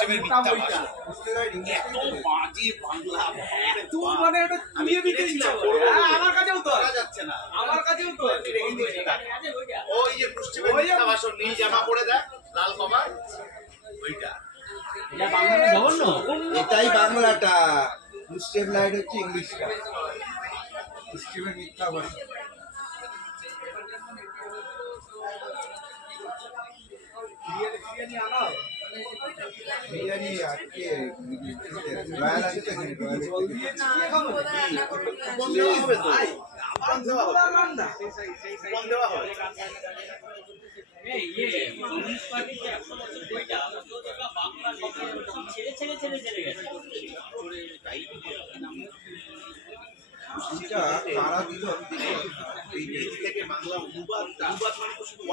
পশ্চিমের মিথ্যা ভাষা এত বাজে বাংলা তুই মানে এটা নিয়ে দিতে ইচ্ছা করে আমার কাছেও তো যাচ্ছে না আমার কাছেও তো ওই যে পশ্চিমের মিথ্যা ভাষা নীল জামা পরে দেয় লাল কমা ওইটা এটাই বাংলাটা, মুসলিম লাইট হচ্ছে ইংলিশটা। মুসলিমের মিথ্যা ভাষা। বিরিয়ানি আজকে রয়্যাল আছে তো, কারা দিল থেকে বাংলা অনুবাদ মানে তো শুধু